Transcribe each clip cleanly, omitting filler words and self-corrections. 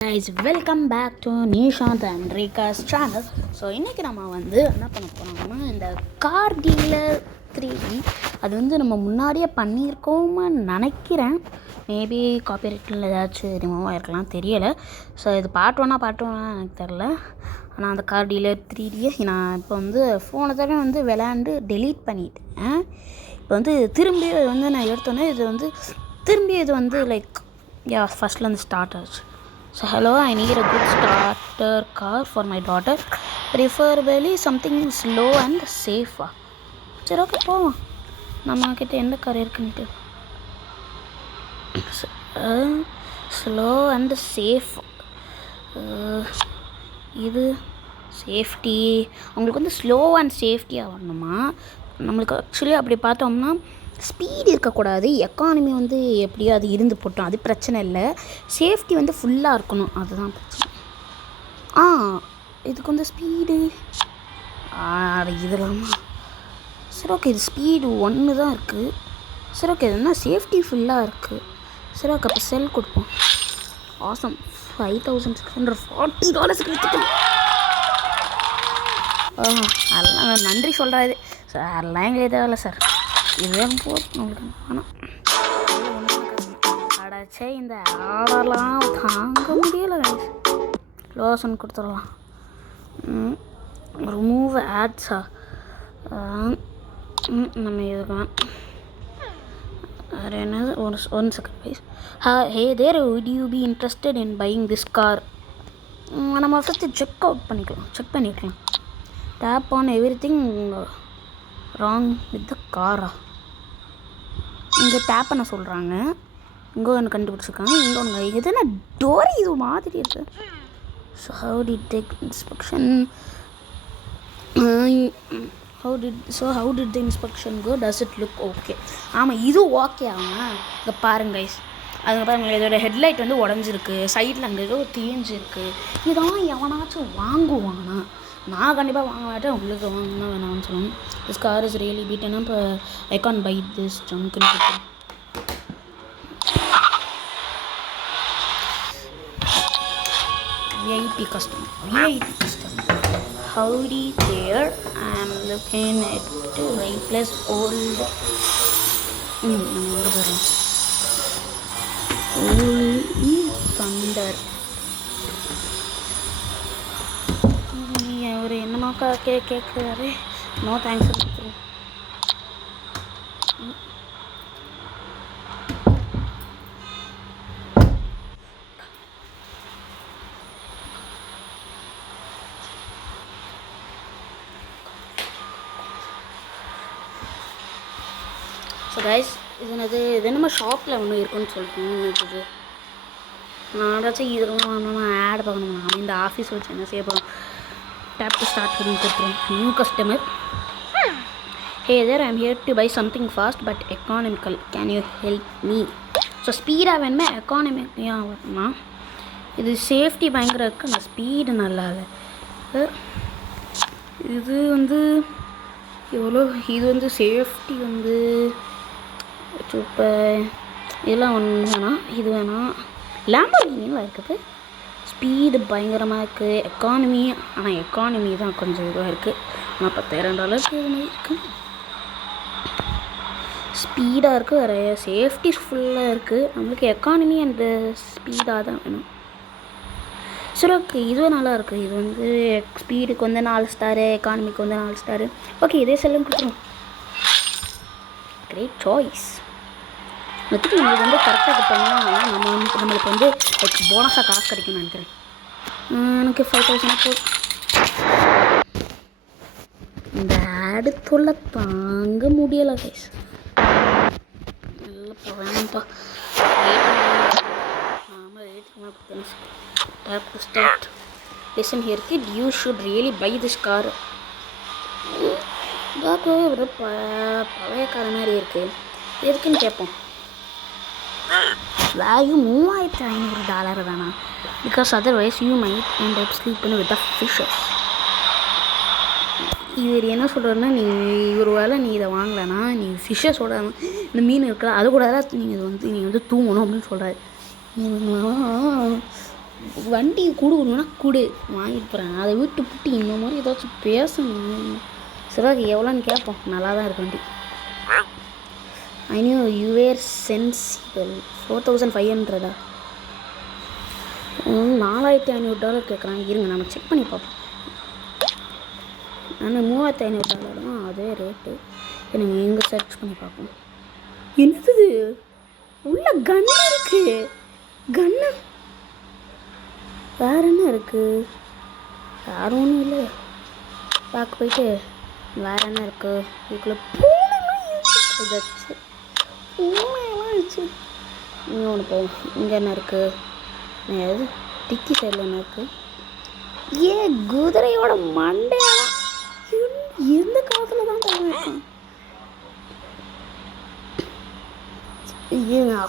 guys, welcome back to Nishant and Rika's channel. So இன்றைக்கி நம்ம என்ன பண்ண போகிறோம்னா இந்த கார் டீலர் 3D அது நம்ம முன்னாடியே பண்ணியிருக்கோம்னு நினைக்கிறேன். மேபி காப்பிரைட்டில் ஏதாச்சும் ரிமூவ் ஆகிருக்கலாம், தெரியலை. ஸோ இது பார்ட் ஒன்னா எனக்கு தெரில. ஆனால் அந்த கார் டீலர் 3Dயை நான் இப்போ ஃபோனை தடவை விளையாண்டு டெலீட் பண்ணிட்டேன். இப்போ திரும்பி நான் எடுத்தோன்னே இது திரும்பி இது லைக் ஃபஸ்ட்லேருந்து ஸ்டார்ட் ஆச்சு. So hello, I need a good starter car for my daughter, preferably something slow and safe. சரி, ஓகே போவோம். நம்மக்கிட்ட எந்த கார் இருக்குன்ட்டு ஸ்லோ அண்ட் சேஃப். இது சேஃப்டி உங்களுக்கு ஸ்லோ அண்ட் சேஃப்டியாக வரணுமா? நம்மளுக்கு ஆக்சுவலி அப்படி பார்த்தோம்னா ஸ்பீடு இருக்கக்கூடாது, எக்கானமி எப்படியோ அது இருந்து போட்டோம், அது பிரச்சனை இல்லை. சேஃப்டி ஃபுல்லாக இருக்கணும், அதுதான் பிரச்சனை. இதுக்கு ஸ்பீடு இதெல்லாமா? சரி ஓகே, இது ஸ்பீடு 1 தான் இருக்குது. சரி ஓகே, இதுனா சேஃப்டி ஃபுல்லாக இருக்குது. சரி ஓகே, அப்போ செல் கொடுப்போம். ஆசம், $5,640 விற்றுட்டோம். அதெல்லாம் நன்றி சொல்கிறாரு சார், அதெல்லாம் எங்களுக்கு தேவையில்ல சார், இதுவே போதும் உங்களுக்கு. ஆனால் அடைச்சே இந்த ஆடெல்லாம் தாங்க முடியலை. லோசன் கொடுத்துடலாம். ரிமூவ் ஆட்ஸா? நம்ம இதுதான் வேறு என்னது? One second please. Hey there, would you be interested in buying this car? நம்ம ஃபஸ்ட்டு செக் பண்ணிக்கலாம். Tape on everything wrong with the காரா? இங்கே டேப் பண்ண சொல்கிறாங்க, இங்கே ஒன்று கண்டுபிடிச்சிருக்காங்க, இங்கே ஒன்று எதுனா டோரி இது மாதிரி இருக்குது. So how did the inspection go? Does it look okay? ஆமாம், இது ஓகே. ஆமாம், இங்கே பாருங்க கைஸ், அதுங்க பாருங்கள், இதோட ஹெட்லைட் உடஞ்சிருக்கு, சைடில் அங்கே ஏதோ தேஞ்சிருக்கு. இதான் எவனாச்சும் வாங்குவானா? நான் கண்டிப்பாக வாங்க மாட்டேன், உங்களுக்கு வாங்கினா வேணாம்னு சொல்லணும். This car is really beaten up, I can't buy this junk. VIP customer. Howdy there, I am looking at to replace old Thunder. அவர் என்னமாக்கா கேட்குறாரு? No thanks. ஸோ கைஸ், இது நம்ம ஷாப்பில் ஒன்று இருக்குன்னு சொல்லிட்டு நான் ஏதாச்சும் இதெல்லாம் வாங்கணும்னா ஆட் பார்க்கணும். நான் இந்த ஆஃபீஸ் வச்சு என்ன செய்ய போகிறோம்? டேப் டு ஸ்டார்ட் பண்ணி கொடுத்துருவோம். New customer. Hey there, I am here to buy something fast but economical, can you help me? So ஸ்பீடாக வேணுமே, எக்கானமிக்காக வரணுமா? இது சேஃப்டி பயங்கர இருக்குது, நான் ஸ்பீடு நல்லா இல்லை. இது எவ்வளோ? இது சேஃப்டி சூப்பர். இதெல்லாம் ஒன்று வேணாம், இது வேணாம். லேம்போர்கினிலாம் இருக்குது. ஸ்பீடு பயங்கரமாக இருக்குது. எக்கானமி, ஆனால் எக்கானமி தான் கொஞ்சம் இதுவாக இருக்குது. ஆனால் $10,000 இது மாதிரி இருக்குது. ஸ்பீடாக இருக்குது, வேறு சேஃப்டி ஃபுல்லாக இருக்குது. நம்மளுக்கு எக்கானமி அண்ட் ஸ்பீடாக தான் வேணும். சரி ஓகே, இதுவும் நல்லா இருக்குது. இது ஸ்பீடுக்கு 4 ஸ்டாரு, எக்கானமிக்கு 4 ஸ்டாரு. ஓகே, இதே செல்லும் கொடுத்துருவோம். Great choice. நம்மளுக்கு கரெக்டாக கொடுத்தோம்னா நம்மளுக்கு போனஸாக காசு கிடைக்கும்னு நினைக்கிறேன். எனக்கு 5,000 போதும். இந்த ஆடு தொல்லை தாங்க முடியலை கைஸ். நல்லா வேணும்ப்பா. ஆமாம், rate start. Listen here kid, you should really buy this car. பார்க்கவே ஒரு பழைய கார் மாதிரி இருக்குது. எதுக்குன்னு கேட்போம். வேல்யூ $3,500 தானா? Because otherwise you might and up sleeping with the fishes. இவர் என்ன சொல்கிறாருன்னா, ஒரு வேளை நீ இதை வாங்கலைன்னா நீ ஃபிஷ்ஷஸோட இந்த மீன் இருக்கிற அது கூட தான் நீங்கள் நீங்கள் தூங்கணும் அப்படின்னு சொல்கிறாரு. வண்டி கொடுக்கணுன்னா கொடு, வாங்கிட்டு போகிறேன். அதை விட்டு புட்டி இந்த மாதிரி ஏதாச்சும் பேசணும். சரி, எவ்வளோன்னு கேட்போம். நல்லா தான் இருக்கு வண்டி. I knew you are sensible. 4500 $4500 கேட்குறான். இருங்க நம்ம செக் பண்ணி பார்ப்போம். நான் $3500 தான் அதே ரேட்டு. எனக்கு எங்கே சர்ச் பண்ணி பார்ப்போம். என்னது உள்ள கன்னு இருக்கு. கன்னு வேறு என்ன இருக்குது? வேறு ஒன்றும் இல்லை. பார்க்க போயிட்டு வேறு என்ன இருக்குது? இதுக்குள்ளே பூனைலாம் இருந்துச்சு. பூனைலாம் இருந்துச்சு. இங்கே ஒன்று போவோம். இங்கே என்ன இருக்குது? எது டிக்கி சைடில் என்ன இருக்குது? குதிரையோட மண்டையெல்லாம் எந்த காலத்தில் தான் தவிர்க்கும்.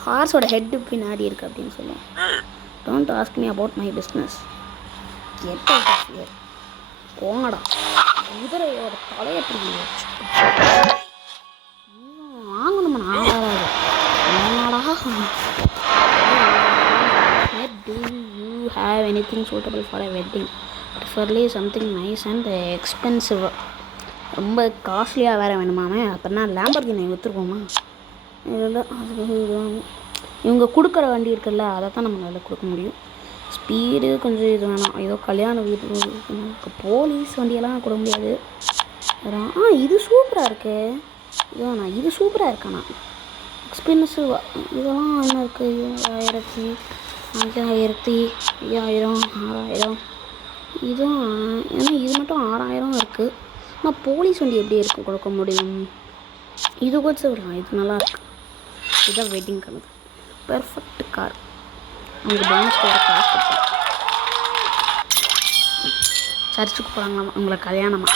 ஹார்ஸோட ஹெட்டு பின்னாடி இருக்குது அப்படின்னு சொல்லுவேன். Don't ask me about my business. போங்கடா. குதிரையோட தலையை பிடிச்சி வாங்கணுமா? நாடாடா. Do you have anything suitable for a wedding? Preferably something nice and expensive. ரொம்ப காஸ்ட்லியாக வேறு வேணுமாமே. அப்படின்னா லேம்பர்கினி விற்றுருக்கோமா? இல்லை, அதுக்கு இவங்க கொடுக்குற வண்டி இருக்குல்ல, அதை தான் நம்மளால் கொடுக்க முடியும். ஸ்பீடு கொஞ்சம் இது வேணாம். ஏதோ கல்யாண வீட்டு போலீஸ் வண்டியெல்லாம் கொடுக்க முடியாது. இது சூப்பராக இருக்கு. இது வேணாம். இது சூப்பராக இருக்காண்ணா. எக்ஸ்பென்சிவ். இதெல்லாம் என்ன இருக்குது? 1000, 5000, 6000. இதுவும் ஏன்னா இது மட்டும் 6000 இருக்குது. ஆனால் போலீஸ் வண்டி எப்படி இருக்குது கொடுக்க முடியும்? இது கொஞ்சம் விடலாம். இது நல்லாயிருக்கு. இதுதான் வெட்டிங் கலர். Perfect car. அவங்க போனஸ் கார் காசு கொடுப்பேன். சர்ச்சுக்கு போகிறாங்களாம் உங்களை கல்யாணமா.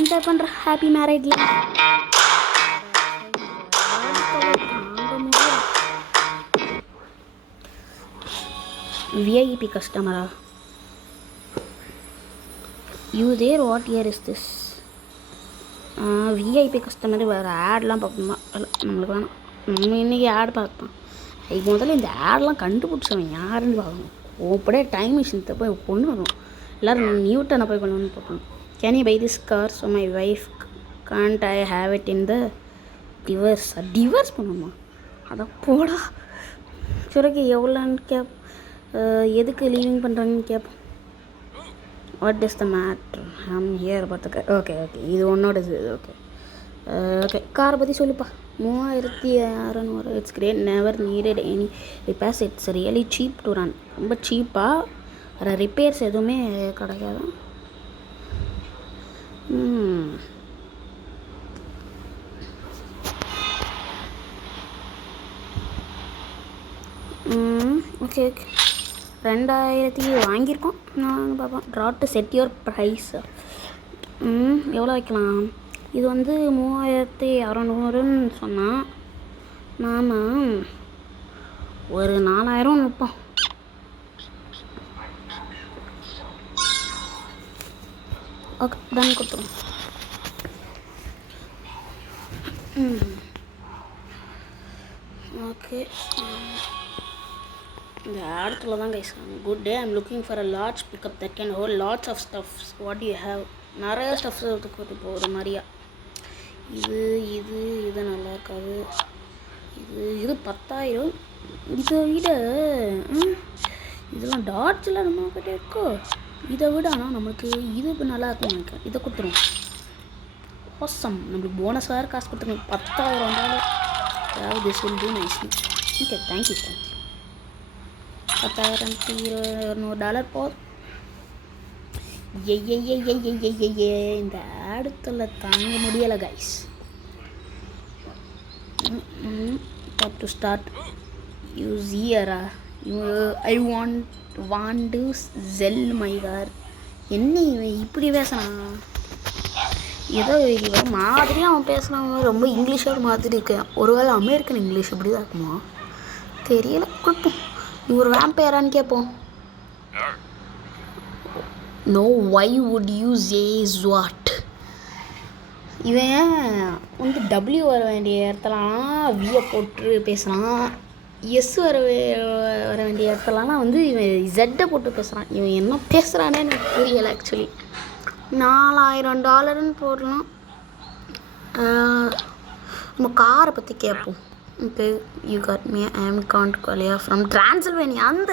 என்ஜாய் பண்ணுற ஹாப்பி மேரேஜ் லைஃப். VIP கஸ்டமரா? You there what year is this? VIP customer வேறு ஆட்லாம் பார்க்கணுமா? நம்மளுக்கு வேணாம். நம்ம இன்றைக்கி ஆட் பார்க்கலாம். இது முதல்ல இந்த ஆட்லாம் கண்டுபிடிச்சவன் யாருன்னு பார்க்கணும். அப்படியே டைம் மிஷின் போய் கொண்டு வரணும். எல்லோரும் நியூட்டனை போய் கொண்டு வந்து பார்க்கணும். Can you buy this car so my wife can't I have it in the divorce? Divorce பண்ணணுமா? அதை போடா. சுரக்கி எவ்வளோன்னு கேப். எதுக்கு லீவிங் பண்ணுறாங்கன்னு கேட்போம். What is the matter? I'm here பார்த்துக்க. ஓகே இது ஒன்னோட இது. ஓகே காரை பற்றி சொல்லுப்பா. 3600. It's great. Never needed any repairs. It's really cheap to run. ரொம்ப சீப்பாக. வேறு ரிப்பேர்ஸ் எதுவுமே கிடையாது. ஓகே 2000 வாங்கியிருக்கோம். நான் பார்ப்போம். Try to set your price. எவ்வளோ வைக்கலாம்? இது வந்து 3600ன்னு சொன்னால் நாம் ஒரு 4000 வைப்போம். ஓகே டன் கொடுத்துருவோம். ஓகே இந்த இடத்துல தான் guys. Good day, I'm looking for a large pickup that can hold lots of stuffs. What you have? நிறைய ஸ்டஃப்ஸ் எடுத்துக்கிட்டு போகிற மாதிரியா? இது நல்லா இருக்காது. இது 10,000. இதை விட இதெல்லாம் டாட்ஸில் நம்மக்கிட்ட இருக்கோ. இதை விட ஆனால் நம்மளுக்கு இது நல்லா இருக்கும் நினைக்கிறேன். இதை கொடுத்துருவோம். ஓசம். நம்மளுக்கு போனஸ் வேறு காசு கொடுத்துருங்க. 10,000 வந்தாலும் அதாவது this will do nicely. Okay thank you. 10,200 போதும். இந்த இடத்துல தாங்க முடியலை கைஸ். டு ஸ்டார்ட் யூஸ் இயரா? I want to sell my car. என்ன இவன் இப்படி பேசுகிறான்? ஏதோ இவன் மாதிரியும் அவன் பேசுகிறான். ரொம்ப இங்கிலீஷோட மாதிரி இருக்கு. ஒருவேளை அமெரிக்கன் இங்கிலீஷ் இப்படி தான் இருக்குமா தெரியல. கொடுப்போம். நீ ஒரு வேம்பையரான்னு கேட்போம். No why would you say what? இவன் வந்து W வர வேண்டிய இடத்துலலாம் வியை போட்டு பேசுகிறான். எஸ் வர வேண்டிய இடத்துலலாம் வந்து இவன் ஜெட்டை போட்டு பேசுகிறான். இவன் என்ன பேசுகிறானே எனக்கு புரியலை. ஆக்சுவலி $4000 போடலாம். நம்ம காரை பற்றி கேட்போம். Okay, you got me, I am Count Kolya from Transylvania. அந்த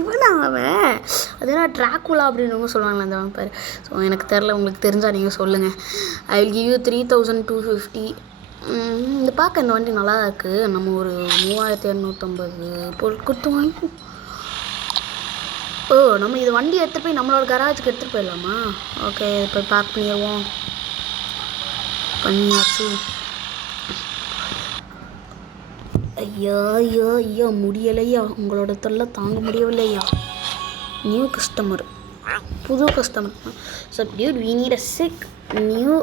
இவன் அவன் அது என்ன ட்ராக்குலா அப்படின்னு சொல்லுவாங்களே அந்த அவன் பேர். ஸோ எனக்கு தெரில, உங்களுக்கு தெரிஞ்சால் நீங்கள் சொல்லுங்கள். I will give you 3250. இந்த பார்க்க இந்த வண்டி நல்லா இருக்குது. நம்ம ஒரு 3250 பொருள் கொடுத்து வாங்கி. ஓ, நம்ம இது வண்டி எடுத்துகிட்டு போய் நம்மளோட கராஜுக்கு எடுத்துகிட்டு போயிடலாமா? ஓகே, இப்போ பார்க் பண்ணிடுவோம். பண்ணியாச்சு. ஐயா முடியலையா, உங்களோட தொல்லை தாங்க முடியவில்லையா. நியூ கஸ்டமர், புது customer. So dude, we need a sick new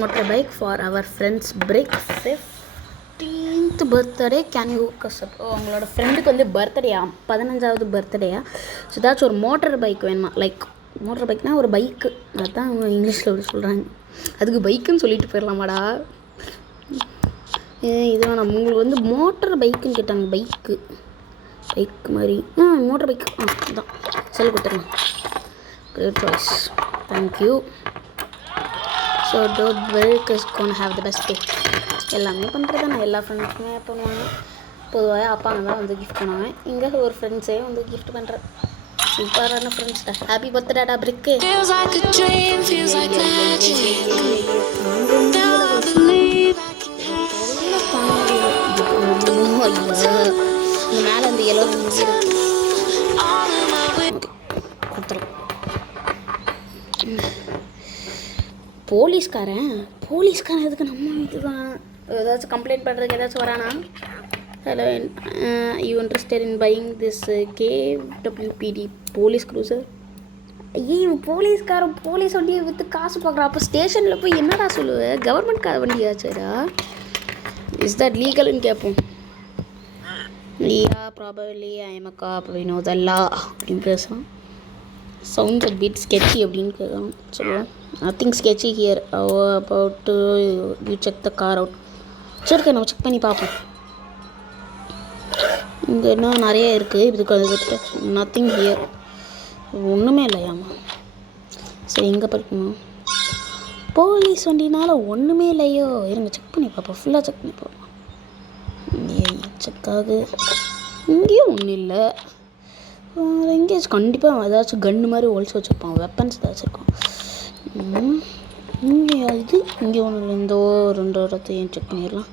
motor bike for our friend's break 15th birthday. Can you கஸ்டப்? உங்களோட ஃப்ரெண்டுக்கு வந்து பர்த்டேயா, 15வது பர்த்டேயா? ஸோ ஏதாச்சும் ஒரு மோட்டர் பைக் வேணுமா? லைக் மோட்டர் பைக்னால் ஒரு பைக்கு, அதுதான் அவங்க இங்கிலீஷில் அப்படி சொல்கிறாங்க. அதுக்கு பைக்குன்னு சொல்லிட்டு போயிடலாமாடா? இதான் நம்ம உங்களுக்கு வந்து மோட்டர் பைக்குன்னு கேட்டாங்க. பைக் மாதிரி மோட்டர் பைக் இதான் சொல்லி கொடுத்துருங்க. Great choice, thank you. So Todd Welk is gone have the best day. எல்லாமே பண்ணுறது தான், எல்லா ஃப்ரெண்ட்ஸுமே பண்ணுவாங்க. பொதுவாக அப்பாங்க தான் வந்து கிஃப்ட் பண்ணுவாங்க. இங்கே ஒரு ஃப்ரெண்ட்ஸே வந்து கிஃப்ட் பண்ணுறேன். சூப்பரான ஃப்ரெண்ட்ஸ்டா. ஹாப்பி பர்த்டேடா பிரிக்கு. மேலே அந்த எல்லோ கொடுத்துரும். போலீஸ்காரன் எதுக்கு நம்ம வீட்டு தான்? ஏதாச்சும் கம்ப்ளைண்ட் பண்ணுறதுக்கு ஏதாச்சும் வரானா? Hello, you interested in buying this KWPD police cruiser? ஐயோ, போலீஸ் வண்டியை விற்று காசு பார்க்குறான். அப்போ ஸ்டேஷனில் போய் என்னடா சொல்லுவேன்? கவர்மெண்ட் கார் வண்டியாச்சுடா. இஸ் தட் லீகல்னு கேட்போம். Yeah, probably I am a cop, we know the law அப்படின்னு பேசுவோம். Sounds a bit sketchy அப்படின்னு கேட்கலாம் சொல்லுவோம். Nothing sketchy here. How about you check the car out? சரி, நம்ம செக் பண்ணி பார்ப்போம். இங்கே என்ன நிறைய இருக்குது. இதுக்கு அது நத்திங் ஹியர், ஒன்றுமே இல்லையாம்மா. சரி, எங்கே பார்க்கணும்? போலீஸ் வண்டினால ஒன்றுமே இல்லையோ. இருங்க செக் பண்ணி பார்ப்போம், ஃபுல்லாக செக் பண்ணி பார்ப்போம். செக்காகு இங்கேயும் ஒன்றும் இல்லை. எங்கேயாச்சும் கண்டிப்பாக ஏதாச்சும் கன்று மாதிரி ஒழிச்சு வச்சுருப்பான், வெப்பன்ஸ் ஏதாச்சும் இருக்கும். இங்கே ஒன்றும் இல்லை. இந்த ரெண்டு இடத்தையும் செக் பண்ணிடலாம்.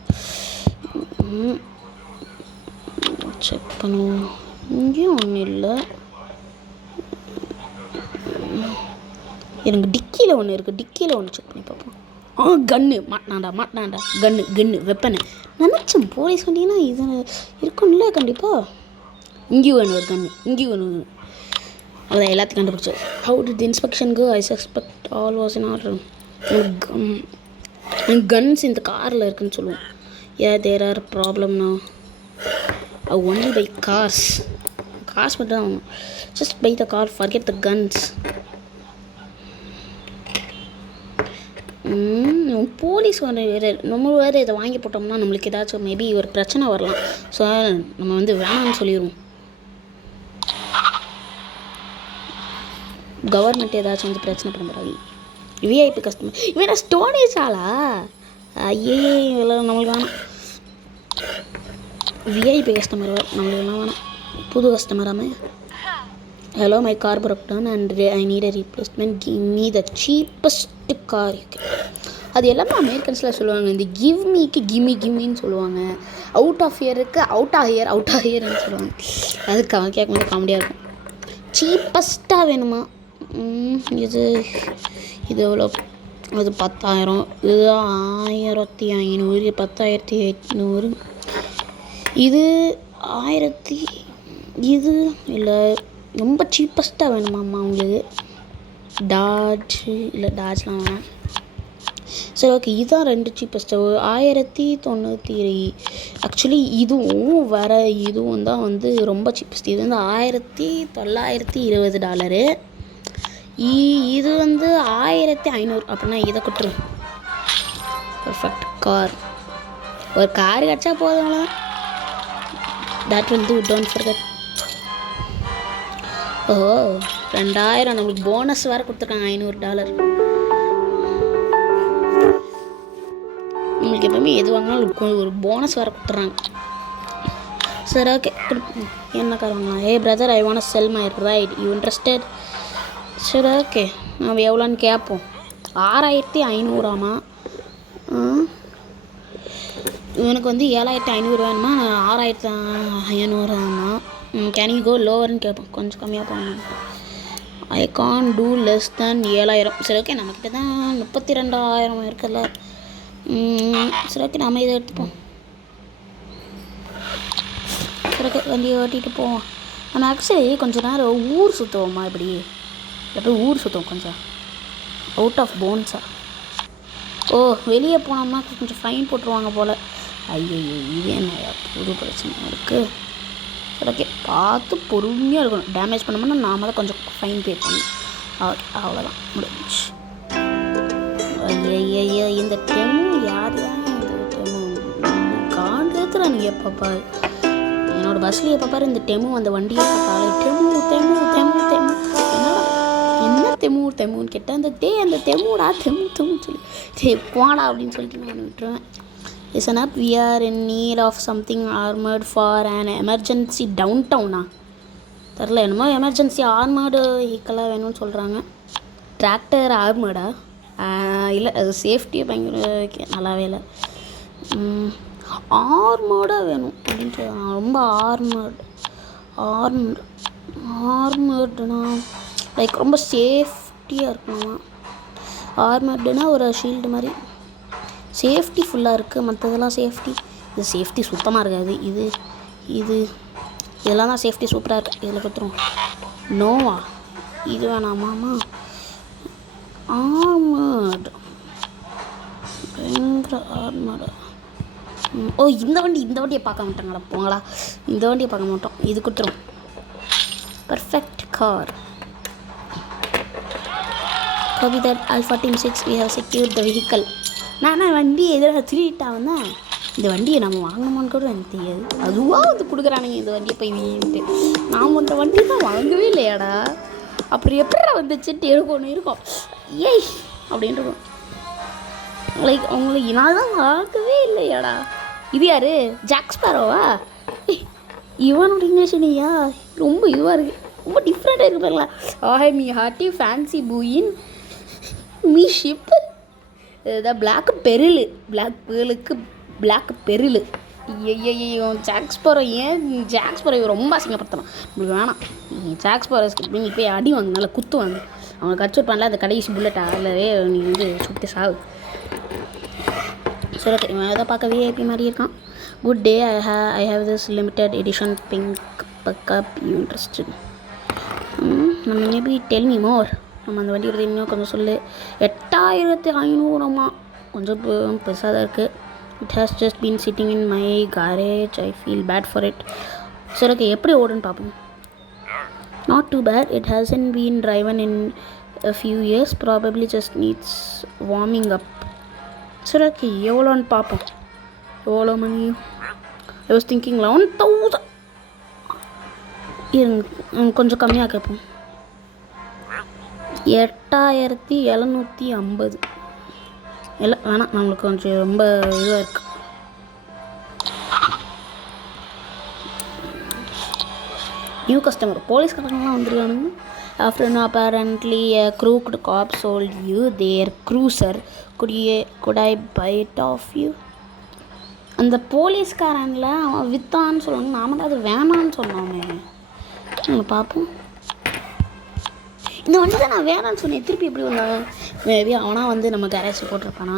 செக் பண்ணுவோம். இங்கேயும் ஒன்றும் இல்லை. எனக்கு டிக்கியில் ஒன்று இருக்குது, டிக்கியில் ஒன்று செக் பண்ணி பார்ப்போம். கன்று மாட்டினாண்டா கன்று வெப்பனு நினச்சேன். போலீஸ் வண்டிங்கன்னா இது இருக்கும்ல கண்டிப்பாக. இங்கேயும் வேணும் ஒரு கன்று, இங்கேயும் வேணும். அதான் எல்லாத்தையும் கண்டுபிடிச்சது. How did inspection go? I suspect all was in order. Guns இந்த காரில் இருக்குன்னு சொல்லுவோம். தேர் ஆர் ப்ராப்ளம்னா ஒன்லி பை கார்ஸ் மட்டும் தான் ஆகணும். Just buy the car, forget the guns. Police வேறு நம்ம வேறு இதை வாங்கி போட்டோம்னா நம்மளுக்கு ஏதாச்சும் மேபி ஒரு பிரச்சனை வரலாம். ஸோ நம்ம வந்து வேணாம்னு சொல்லிடுவோம். கவர்மெண்ட் ஏதாச்சும் வந்து பிரச்சனை பண்ணுறாங்க. விஐபி கஸ்டமர் இவன் ஸ்டோனேஜ் ஆளா? ஐயே, இதெல்லாம் நம்மளுக்கு வேணாம். விஐபி கஸ்டமர் நம்மளுக்கு வேணாம். புது கஸ்டமராமே. Hello, my car broke down and I need a replacement. Give me the cheapest car you can. அது எல்லாமே அமெரிக்கன்ஸில் சொல்லுவாங்க. இந்த கிவ்மின்னு சொல்லுவாங்க. அவுட் ஆஃப் ஹியர்னு சொல்லுவாங்க. அதுக்கு அவன் கேட்கும்போது காமெடியாக இருக்கும். சீப்பஸ்ட்டாக வேணுமா? இது எவ்வளோ? அது 10,000. இது 1500, 10,800. இது 1000. இது இல்லை, ரொம்ப சீப்பஸ்ட்டாக வேணுமாம்மா உங்களுக்கு? டாஜ்லாம் வேணாம். சரி, ஓகே, இதுதான் 2 சீப்பஸ்ட்டு. 1090. ஆக்சுவலி இதுவும் தான் வந்து ரொம்ப சீப்பஸ்ட். இது வந்து $1920. இது வந்து 1500. அப்படின்னா இதை கொடுத்துரு. Perfect car. ஒரு கார் கிடச்சா போதுங்களா? That will do, don't forget. Oh 2000 நம்மளுக்கு போனஸ் வேறு கொடுத்துருக்காங்க $500. நம்மளுக்கு எப்பவுமே எது வாங்கினாலும் ஒரு போனஸ் வேறு கொடுத்துட்றாங்க. சரி ஓகே என்ன கார் வாங்கலாம்? Hey brother, I want sell my ride, you interested? சரி ஓகே நம்ம எவ்வளோன்னு கேட்போம். 6500 இவனுக்கு வந்து 7500 வேணுமா, 6500 கேன் யூ கோ லோவர்னு கேட்போம். கொஞ்சம் கம்மியாக போகணும். ஐ கான் டூ லெஸ் தேன் 7000. சரி ஓகே நம்மக்கிட்ட தான் 32,000 இருக்குல்ல. சரி ஓகே நம்ம இதை எடுத்துப்போம். சரி ஓகே வண்டியை ஓட்டிகிட்டு போவோம். நம்ம ஆக்சுவலி கொஞ்சம் நேரம் ஊர் சுற்றுவோமா? இப்படி எப்படி ஊர் சுற்றுவோம் கொஞ்சம் அவுட் ஆஃப் போன்ஸா? ஓ வெளியே போனோம்னா கொஞ்சம் ஃபைன் போட்டுருவாங்க போல். ஐயோ இது என்ன புது பிரச்சனை இருக்குது. சரி ஓகே பார்த்து பொறுமையாக இருக்கணும். டேமேஜ் பண்ணோம்னா நாம தான் கொஞ்சம் ஃபைன் பே பண்ணணும். ஓகே அவ்வளோதான் முடிஞ்சு. ஐயோ இந்த டெமு யார் இந்த டெமு காண்டத்தில் எப்பப்பா என்னோடய பஸ்ஸில் எப்போ இந்த டெமு அந்த வண்டியை பார்த்தாலே டெமு டெமு டெமு டெமு என்ன தெமுன்னு கேட்டேன். அந்த தெமுடா தெமுன்னு சொல்லி போடா அப்படின்னு சொல்லிட்டு நான் விட்டுருவேன். Listen up, we are in need of something armored for an emergency downtown. தெரில என்னமோ எமர்ஜென்சி ஆர்மர்டு வெஹிக்கலாக வேணும்னு சொல்கிறாங்க. டிராக்டர் ஆர்மர்டா? இல்லை அது சேஃப்டியை பயங்கர நல்லாவே இல்லை. ஆர்மர்டாக வேணும் அப்படின்ட்டு ரொம்ப ஆர்மர்டுனா லைக் ரொம்ப சேஃப்டியாக இருக்கணுமா? ஆர்மர்டுனா ஒரு ஷீல்டு மாதிரி சேஃப்டி ஃபுல்லாக இருக்குது. மற்றதெல்லாம் சேஃப்டி, இது சேஃப்டி சுத்தமாக இருக்காது. இதெல்லாம் தான் சேஃப்டி சூப்பராக இருக்குது. இதில் கொடுத்துருவோம். நோவா இது வேணாமாம்மா? ஆர்மர்டு பயங்கர ஆர்மர்டு. ஓ இந்த வண்டியை பார்க்க மாட்டாங்களா? போங்களா இந்த வண்டியை பார்க்க மாட்டோம். இது கொடுத்துரும். Perfect car. Copy that, Alpha Team 6, we have secured the vehicle. நான் வண்டி எதிராக திருட்டா வந்தேன். இந்த வண்டியை நம்ம வாங்கணுமான்னு கூட எனக்கு தெரியாது. அதுவாக வந்து கொடுக்குறானுங்க இந்த வண்டியை போய் வீட்டு. நாம் அந்த வண்டி தான் வாங்கவே இல்லையாடா. அப்புறம் எப்படா வந்துச்சுட்டு இருக்கும் ஏய் அப்படின்ட்டு இருக்கும். லைக் அவங்களுக்கு நான் தான் வாங்கவே இல்லையாடா. இது யார்? ஜாக் ஸ்பேரோவா? இவனோட இங்கிலீஷ் நீயா ரொம்ப இதுவாக இருக்குது, ரொம்ப டிஃப்ரெண்ட்டாக இருக்கு பாருங்களா. Ahoy me hearty fancy buying me ship இதான் பிளாக் பெரில், பிளாக் பேர்லுக்கு பிளாக் பெரில். ஐயோ ஜாக்ஸ்போரோ, ஏன் ஜாக்ஸ்போரோ ரொம்ப அசிங்கப்படுத்தலாம். உங்களுக்கு வேணாம். ஜாக்ஸ்போரோ நீங்கள் போய் அடி வாங்க, நல்லா குத்து வாங்க. அவங்க கட்சூட் பண்ணல அந்த கடைசி புல்லட் அதிலவே நீ வந்து சுற்றி சாவு. சரி ஓகே இவன் எதை பார்க்க விஐபி மாதிரி இருக்கான். Good day, I have this limited edition pink pickup, you interested? நம்ம மேபி டெல் மீ மோர். நம்ம அந்த வண்டி இன்னும் கொஞ்சம் சொல்லு. 8500 கொஞ்சம் பெருசாக தான் இருக்குது. It has just been sitting in my garage, I feel bad for it. சரி ஓகே எப்படி ஓடுன்னு பார்ப்போம். Not too bad, it hasn't been driven in a few years, probably just needs warming up. சரி ஓகே எவ்வளோன்னு பார்ப்போம். எவ்வளோ மணி? I was thinking 11,000. கொஞ்சம் கம்மியாக கேட்போம். 8750. இல்லை வேணாம், நம்மளுக்கு கொஞ்சம் ரொம்ப இதுவாக இருக்குது. நியூ கஸ்டமர், போலீஸ்காரங்களாம் வந்துருக்கானுங்க. After apparently a crooked cop sold you their cruiser, could I buy it off you? அந்த போலீஸ்காரனில் அவன் விற்றான்னு சொல்லுவாங்க, நாம தான் அது வேணான்னு சொன்னோமே. பார்ப்போம். இந்த வண்டி தான் நான் வேணான்னு சொன்னேன், திருப்பி எப்படி வந்தாங்க? மேபி அவனாக வந்து நம்ம கேரேஜ் போட்டிருப்பானா.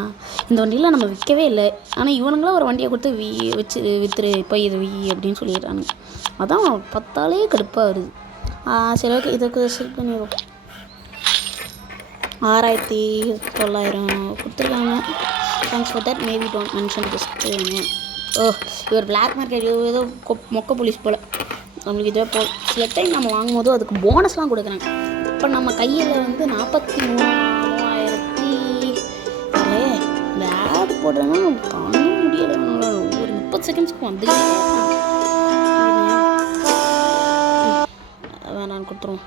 இந்த வண்டியில் நம்ம விற்கவே இல்லை, ஆனால் இவனுங்களாம் ஒரு வண்டியை கொடுத்து விற்றுரு இப்போ இது அப்படின்னு சொல்லிடுறாங்க. அதான் பார்த்தாலே கடுப்பாக வருது. சரி ஓகே இதுக்கு செட் பண்ணிடுவோம். 6900 கொடுத்துருக்காங்க. Thanks for that, maybe don't mention this. Oh இவர் பிளாக் மார்க்கெட் ஏதோ மொக்க போலீஸ் போல். நம்மளுக்கு இதுவே சில டைம் நம்ம வாங்கும் போது அதுக்கு போனஸ்லாம் கொடுக்குறாங்க. இப்போ நம்ம கையில் வந்து 43,000 இந்த ஆட் போடுறோன்னா பண்ண முடியலை. ஒரு 30 செகண்ட்ஸ்க்கு வந்துக்கிட்டே வேணான்னு கொடுத்துருவோம்.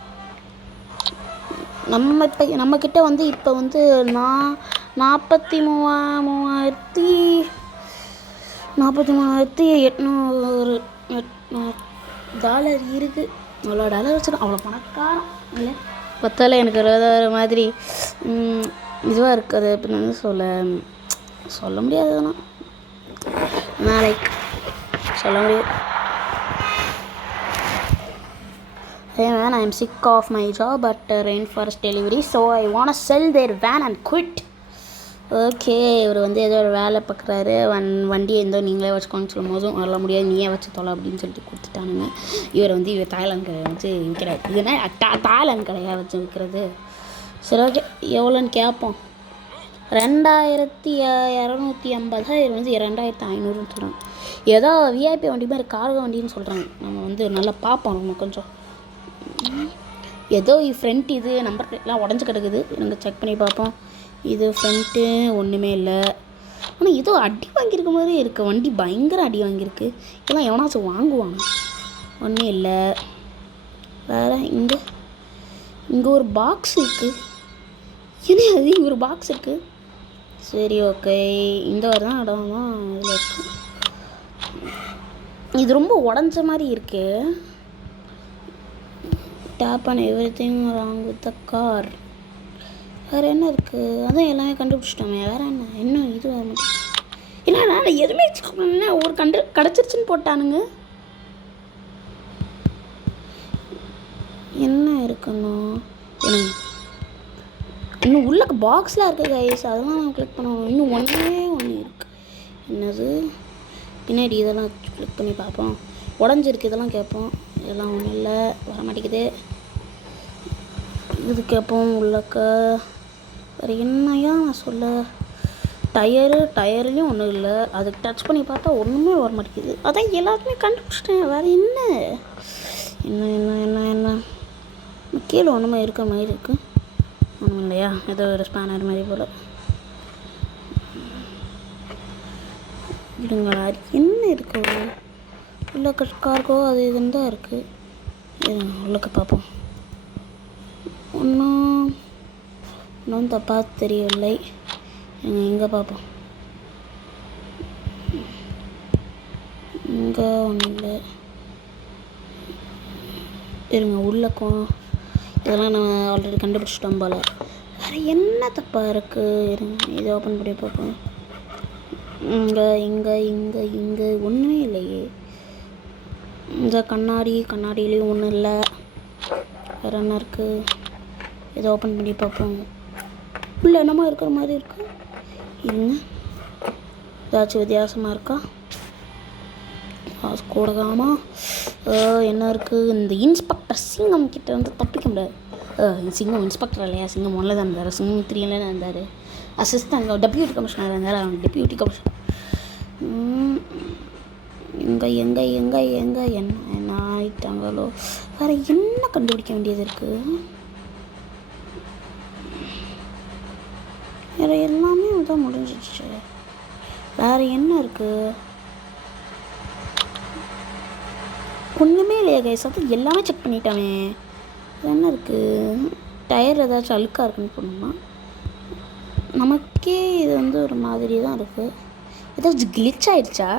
நம்மக்கிட்ட வந்து இப்போ வந்து நான் 43,800 டாலர் இருக்குது. அவ்வளோ டாலர் வச்சிடும். அவ்வளோ பணக்காரம் இல்லை பத்தால எனக்கு ஒரு மாதிரி இதுவாக இருக்குது. அப்படின்னு வந்து சொல்ல முடியாது. அதெல்லாம் நாளைக்கு சொல்ல முடியாது. Hey man, I'm sick of my job at Rainforest Delivery, so I want to sell their van and quit. Okay, இவர் வந்து ஏதோ ஒரு வேலை பார்க்குறாரு. வண்டியை ஏதோ நீங்களே வச்சுக்கோன்னு சொல்லும் போதும் அதெல்லாம் முடியாது, நீயே வச்சு தொலை அப்படின்னு சொல்லிட்டு கொடுத்துட்டானுங்க. இவர் தாய்லாந்து கடையை வச்சு விற்கிறார். இதுனா தாய்லாந்து கடையாக வச்சு விற்கிறது. சரி ஓகே, எவ்வளோன்னு கேட்போம். 2,250. இவர் வந்து 2,500 சொல்கிறாங்க. ஏதோ விஐபி வண்டி மாதிரி கார்கோ வண்டின்னு சொல்கிறாங்க. நம்ம வந்து நல்லா பார்ப்போம். நம்ம கொஞ்சம் ஏதோ ஃப்ரண்ட் இது நம்பர் பிளேட்லாம் உடஞ்சி கிடக்குது. நாங்கள் செக் பண்ணி பார்ப்போம். இது ஃப்ரண்ட்டு ஒன்றுமே இல்லை. ஆனால் ஏதோ அடி வாங்கியிருக்க மாதிரி இருக்குது. வண்டி பயங்கர அடி வாங்கியிருக்கு. இதெல்லாம் எவனாச்சும் வாங்குவாங்க. ஒன்றும் இல்லை. வேறு இங்கே ஒரு பாக்ஸ் இருக்குது. ஏன்னா அது இங்கே ஒரு பாக்ஸ் இருக்குது. சரி ஓகே, இந்த வாரம் தான் இடம் தான் இதில் இருக்குது. இது ரொம்ப உடஞ்ச மாதிரி இருக்குது. Tape and everything wrong with the car. வேறு என்ன இருக்குது? அதான் எல்லாமே கண்டுபிடிச்சிட்டோமே. வேறு என்ன இது வர மாட்டேன். என்னன்னா எதுவுமே ஒரு கிடச்சிருச்சுன்னு போட்டானுங்க. என்ன இருக்குன்னா இன்னும் உள்ள பாக்ஸில் இருக்குது கைஸ். அதெல்லாம் நான் கிளிக் பண்ணணும். இன்னும் ஒன்று இருக்குது. என்னது பின்னாடி இதெல்லாம் கிளிக் பண்ணி பார்ப்போம். உடஞ்சிருக்கு இதெல்லாம் கேட்போம். இதெல்லாம் ஒன்றும் இல்லை, வர மாட்டேங்குது. இது கேட்போம். உள்ளக்க வேறு என்னையா நான் சொல்ல. டயர்லேயும் ஒன்றும் இல்லை. அதுக்கு டச் பண்ணி பார்த்தா ஒன்றுமே வர மாட்டேங்குது. அதான் எல்லாருமே கண்டுபிடிச்சிட்டேன். வேறு என்ன என்ன என்ன என்ன என்ன கீழே ஒன்றுமே இருக்கிற மாதிரி இருக்குது. ஒன்றும் இல்லையா? ஏதோ ஒரு ஸ்பேனர் மாதிரி போல். இல்லைங்களா? என்ன இருக்குது உள்ள கார்கோ அது இதுன்னு தான் இருக்குது. உள்ளக்க பார்ப்போம். ஒன்றும் தப்பாக தெரியவில்லை. இங்கே பார்ப்போம். இங்கே ஒன்றும் இல்லை. இருங்க உள்ளக்கும் இதெல்லாம் நம்ம ஆல்ரெடி கண்டுபிடிச்சிட்டோம் போல். வேறு என்ன தப்பாக இருக்குது? இருங்க இதை ஓப்பன் பண்ணி பார்ப்போம். இங்கே ஒன்றுமே இல்லையே. இந்த கண்ணாடியிலையும் ஒன்றும் இல்லை. வேறு என்ன இருக்குது? இதை ஓப்பன் பண்ணி பார்ப்போம். உள்ள என்னமா இருக்கிற மாதிரி இருக்குது. இருங்க, ஏதாச்சும் வித்தியாசமாக இருக்கா? காசு கூடகாமா என்ன இருக்குது? இந்த இன்ஸ்பெக்டர் சிங்கம் கிட்ட வந்து தப்பிக்க முடியாது. சிங்கம் இன்ஸ்பெக்டர் இல்லையா? சிங்கம் ஒன்றில் தான் இருந்தார். சிங்கம் 3ல தான் இருந்தார். அசிஸ்டன்ட் டெப்யூட்டி கமிஷனர் இருந்தார். அவன் டெப்யூட்டி கமிஷனர். எங்கே என்ன ஆயிட்டாங்களோ? வேறு என்ன கண்டுபிடிக்க வேண்டியது இருக்குது? வேறு எல்லாமே தான் முடிஞ்சிடுச்சு. வேறு என்ன இருக்குது? ஒன்றுமே இல்லையா கைஸ்? அது எல்லாமே செக் பண்ணிட்டானே. என்ன இருக்குது? டயர் ஏதாச்சும் அழுக்காக இருக்குன்னு போனோம்னா நமக்கே இது வந்து ஒரு மாதிரி தான் இருக்குது. ஏதாச்சும் கிளிச் ஆகிடுச்சா?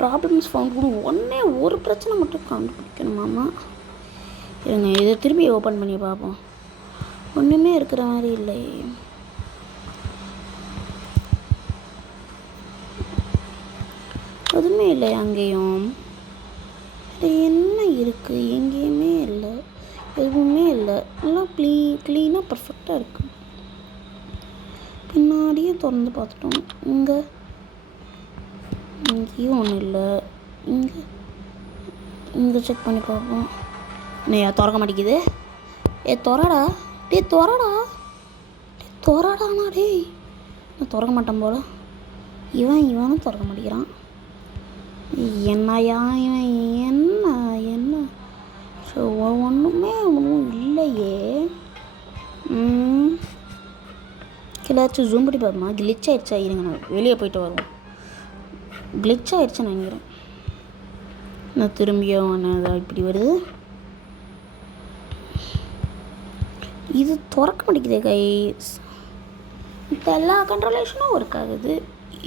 ப்ராப்ளம்ஸ் ஃபவுண்ட் கூட ஒரு பிரச்சனை மட்டும் கண்டுபிடிக்கணுமாம்மா. இருங்க, இதை திரும்பி ஓப்பன் பண்ணி பார்ப்போம். ஒன்றுமே இருக்கிற மாதிரி இல்லை. எதுவுமே இல்லை அங்கேயும். என்ன இருக்குது? எங்கேயுமே இல்லை, எதுவுமே இல்லை. எல்லாம் க்ளீனாக பர்ஃபெக்டாக இருக்குது. பின்னாடியே திறந்து பார்த்துட்டோம். இங்கேயும் ஒன்றும் இல்லை. இங்கே செக் பண்ணி பார்ப்போம். நீ திறக்க மாட்டேங்குது. திறடாண்ணா டேய். நான் திறக்க மாட்டேன் போல். இவனும் திறக்க மாட்டேங்கிறான். என்னையா இவன் என்ன ஒன்றும் இல்லையே. கிளாச்சும் ஜூம் பண்ணி பார்ப்போமா? கிளிச் ஆகிடுச்சா? இருங்க, நான் வெளியே போயிட்டு வருவோம். கிளிச் ஆகிடுச்சுன்னு நினைக்கிறேன். நான் திரும்பியும் இப்படி வருது. இது திறக்க மாட்டேங்குது கைஸ். இப்போ எல்லா கண்ட்ரோலேஷனும் ஒர்க் ஆகுது.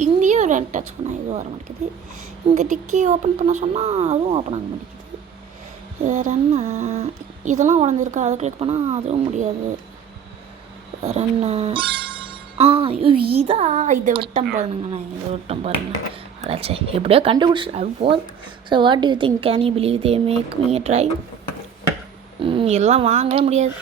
இங்கேயும் ரெண்டு டச் பண்ணால் இதுவும் வர மாட்டேங்குது. இங்கே டிக்கி ஓப்பன் பண்ண சொன்னால் அதுவும் ஓப்பன் ஆக மாட்டேங்குது. வேறு என்ன, இதெல்லாம் உடஞ்சிருக்கு, அதை கிளிக் பண்ணால் அதுவும் முடியாது. வேறு என்ன, இதை விட்டம் பாருங்கண்ணா, இதை விட்டம் பாருங்க. அதாச்சே எப்படியோ கண்டுபிடிச்சி அது போதும். So what do you think, can you believe they make me try? எல்லாம் வாங்கவே முடியாது.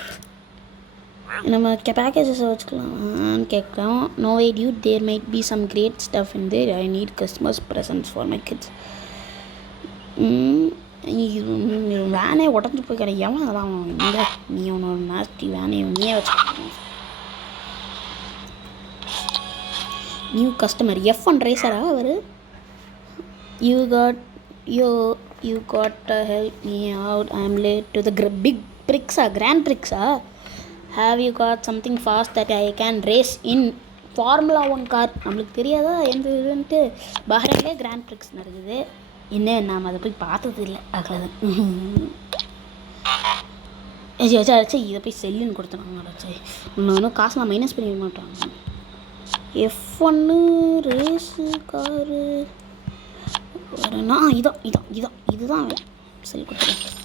நம்ம பேக்கேஜஸை வச்சுக்கலாம்னு கேட்குறோம். No way dude, there might be some great stuff in there. I need Christmas presents for my kids. வேனே உடஞ்சி போய் கிடைக்காம அதெல்லாம் இல்லை. நீ ஒன்று நாஸ்டி வேனே நீயே வச்சுக்கணும். நியூ கஸ்டமர் F1 ரேசரா அவர்? You got help me out, I am late to the big பிரிக்ஸா, கிராண்ட் பிரிக்ஸா. Have you got something fast that I can race in formula 1 car? நம்மளுக்கு தெரியாதா எந்த இதுன்ட்டு? பஹ்ரைன்லேயே கிராண்ட் பிரிக்ஸ் நடக்குது. இன்னும் நாம் அதை போய் பார்த்தது இல்லை. அதாவது இதை போய் செல்லுன்னு கொடுத்துனாங்க. இன்னும் காசுலாம் மைனஸ் பண்ணி மாட்டாங்க. F1 ரேஸு காரு வரேன்னா இதுதான் சரி கொடுத்துருக்கேன்.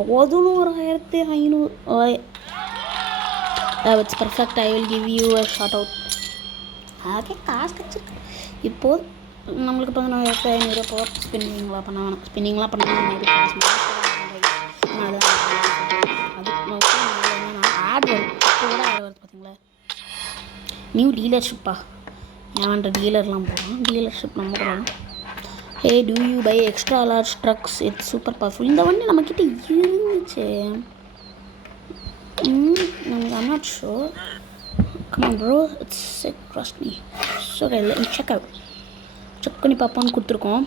11,500. It's perfect, I will give you a short out. அதுக்கே காசு கிடச்சிருக்கு. இப்போது நம்மளுக்கு 11,500 போர் ஸ்பின்னிங்லாம் பண்ண வேணாம். ஸ்பின்னிங்லாம் பண்ணால் மேபி காசு ஆட் வரும். இப்போ கூட ஆட் வருது பார்த்தீங்களா? நியூ டீலர்ஷிப்பா, ஏன்ன்ற டீலர்லாம் போகிறோம். டீலர்ஷிப் நம்ம போகிறோம். Hey do you buy extra large trucks, it's super powerful. இந்த வண்டி நம்மக்கிட்ட இருந்துச்சு. நமக்கு I'm not sure. Come on bro, it's check trust me. So check out, check பண்ணி பார்ப்போன்னு கொடுத்துருக்கோம்.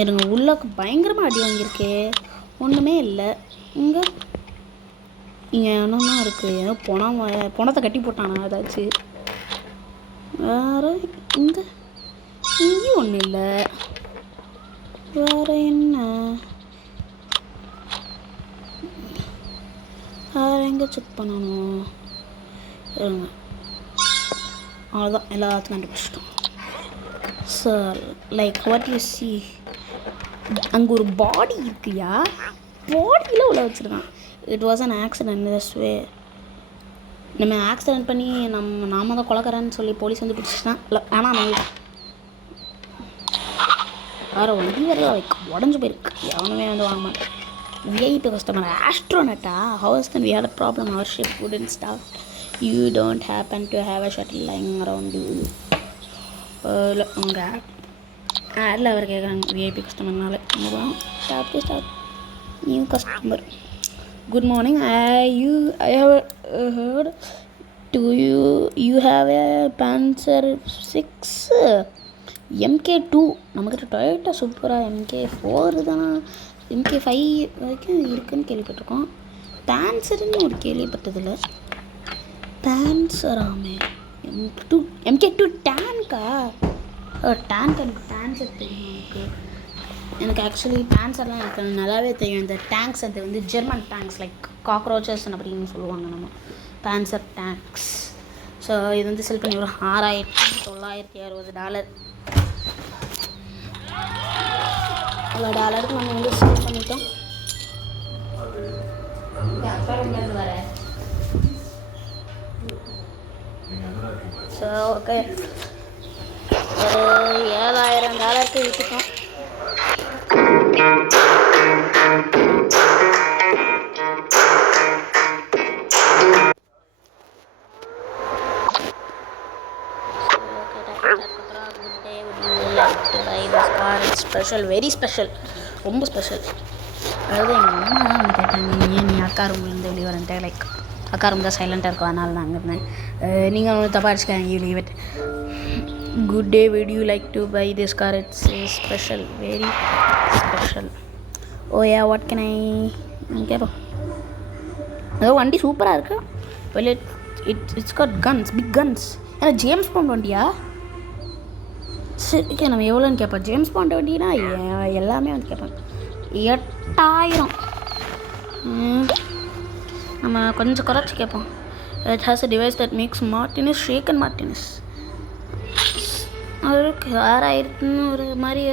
எனக்கு உள்ளக்கு பயங்கரமாக அடி வாங்கியிருக்கே. ஒன்றுமே இல்லை. இங்கே என்னன்னா இருக்குது, ஏதோ பணத்தை கட்டி போட்டானா ஏதாச்சும். வேறு இங்கேயும் ஒன்றும் இல்லை. வேறு என்ன, வேறு எங்கே செக் பண்ணணும்? அவ்வளோதான், எல்லாத்தையும் கண்டுபிடிச்சிட்டோம். Sir like what you see, அங்கே ஒரு பாடி இருக்குயா, பாடியில் உள்ள வச்சுருக்கான். It was an accident this way. நம்ம ஆக்சிடென்ட் பண்ணி நாம தான் கொலைக்கிறேன்னு சொல்லி போலீஸ் வந்து பிடிச்சிட்டான். இல்லை ஆனால் நம்ம வேறு வண்டி வேறு உடஞ்சி போயிருக்கு. எவனுமே வந்து வாங்க மாட்டேன். விஐபி கஸ்டமர் ஆஸ்ட்ரோனட்டா? Houston we had a problem, our ship wouldn't start. You don't happen to have a shuttle lying around you. இல்லை உங்கள் ஆடில் அவர் கேட்குறாங்க VIP customer. Start new customer. Good morning. I have heard. Do you have a Panzer 6 MK2? நமக்கிட்ட Toyota சூப்பராக MK4 தானே, MK5 வரைக்கும் இருக்குதுன்னு கேள்விப்பட்டிருக்கோம். பேன்சர்னு ஒரு கேள்விப்பட்டதில்லை. பேன்சராமே MK2 டேங்க்கா? டேங்க் எனக்கு பேன்சர் தெரியும். எனக்கு ஆக்சுவலி பேன்சர்லாம் எனக்கு நல்லாவே தெரியும். இந்த டேங்க்ஸ் அது வந்து ஜெர்மன் டேங்க்ஸ் லைக் காக்ரோச்சஸ் அப்படின்னு சொல்லுவாங்க நம்ம, பேன்சர் டேங்க்ஸ். ஸோ இது வந்து செல் பண்ணி ஒரு $6,960 அவ்வளோ டாலருக்கு நம்ம வந்து செல் பண்ணிட்டோம். ஸோ ஓகே, ஒரு $7,000 விற்றுட்டோம். ஸ்பெஷல், வெரி ஸ்பெஷல், ரொம்ப ஸ்பெஷல். அதாவது எங்கள் அம்மா தான் வந்து கேட்டாங்க, ஏன் நீ அக்கா ரூம்லேருந்து வெளியே வரேன்ட்டு. லைக் அக்கா ரூம் தான் சைலண்ட்டாக இருக்கும், அதனால தான் அங்கே இருந்தேன். நீங்கள் ஒன்று தப்பாக அடிச்சுக்காங்க, you leave it. Good day, would you like to buy this car? It's special, very special. Oh yeah, what can I கேட்போம். ஏதோ வண்டி சூப்பராக இருக்கு. வெளியே it's got guns, big guns. ஏன்னா ஜேம்ஸ் பாண்ட் வண்டியா? சரி ஓகே, நம்ம எவ்வளோன்னு கேட்போம். ஜேம்ஸ் பாண்ட் வண்டினா எல்லாமே வந்து கேட்பேன். 8,000. நம்ம கொஞ்சம் குறைச்சி கேட்போம். It has a device that makes Martinez shake and Martinez. ஒரு கார் ஆயிருக்குன்னு ஒரு மாதிரி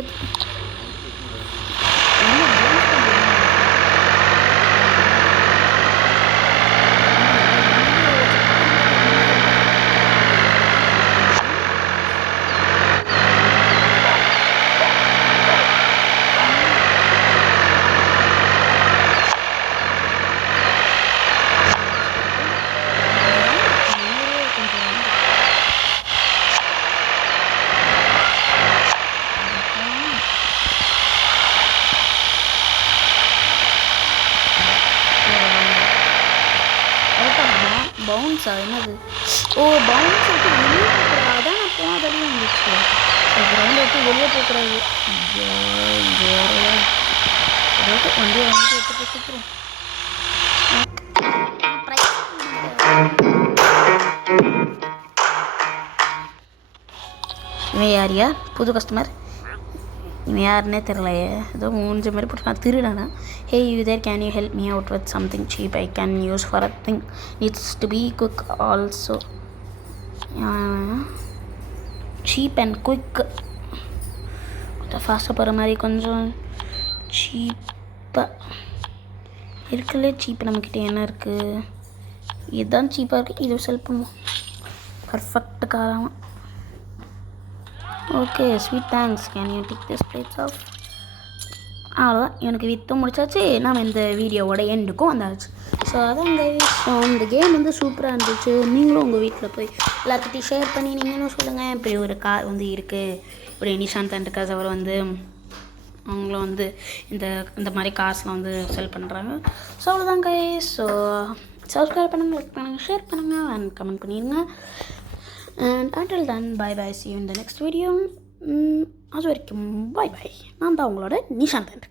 பவுன்ஸா என்னது? ஓ பவுன்ஸ் விட்டு வெளியே போகக்கூடாது. அதான் நான் போனதே வந்துச்சு. கிரவுண்டை விட்டு வெளியே போகக்கூடாது. வண்டியை வாங்கிட்டு எடுத்துட்டு சுற்றுறோம். இவன் யாரியா? புது கஸ்டமர். இவன் யாருன்னே தெரிலையே. ஏதோ மூஞ்ச மாதிரி போட்டுருக்கான். திருடானா? Hey you there, can you help me out with something cheap I can use for a thing needs to be cook also. Cheap and quick. கொஞ்சம் ஃபாஸ்ட்டாக போகிற மாதிரி, கொஞ்சம் சீப்பாக இருக்குல்ல. சீப்பு நம்மக்கிட்ட என்ன இருக்குது? இதுதான் சீப்பாக இருக்குது. இது செல் பண்ணுவோம். பர்ஃபெக்ட் காராமல். Okay sweet thanks. Can you take this plates off? அவ்வளோதான், எனக்கு விற்று முடிச்சாச்சு. நாம் இந்த வீடியோவோட எண்டுக்கும் வந்தாச்சு. ஸோ அதான் கைஸ், ஸோ இந்த கேம் வந்து சூப்பராக இருந்துச்சு. நீங்களும் உங்கள் வீட்டில் போய் எல்லாருக்கிட்டையும் ஷேர் பண்ணி நீங்களும் சொல்லுங்கள். இப்படி ஒரு கார் வந்து இருக்குது, இப்படி நிஷாந்த் அண்ட் காஸ் அவர் வந்து அவங்களும் வந்து இந்த மாதிரி கார்ஸ்லாம் வந்து செல் பண்ணுறாங்க. ஸோ அவ்வளோதான் கைஸ். ஸோ சப்ஸ்கிரைப் பண்ணுங்கள், லைக் பண்ணுங்கள், ஷேர் பண்ணுங்கள் அண்ட் கமெண்ட் பண்ணிடுங்க. And until then, bye bye, see you in the next video. அது வரைக்கும் bye bye. நான் தான் உங்களோட நிஷாந்த்.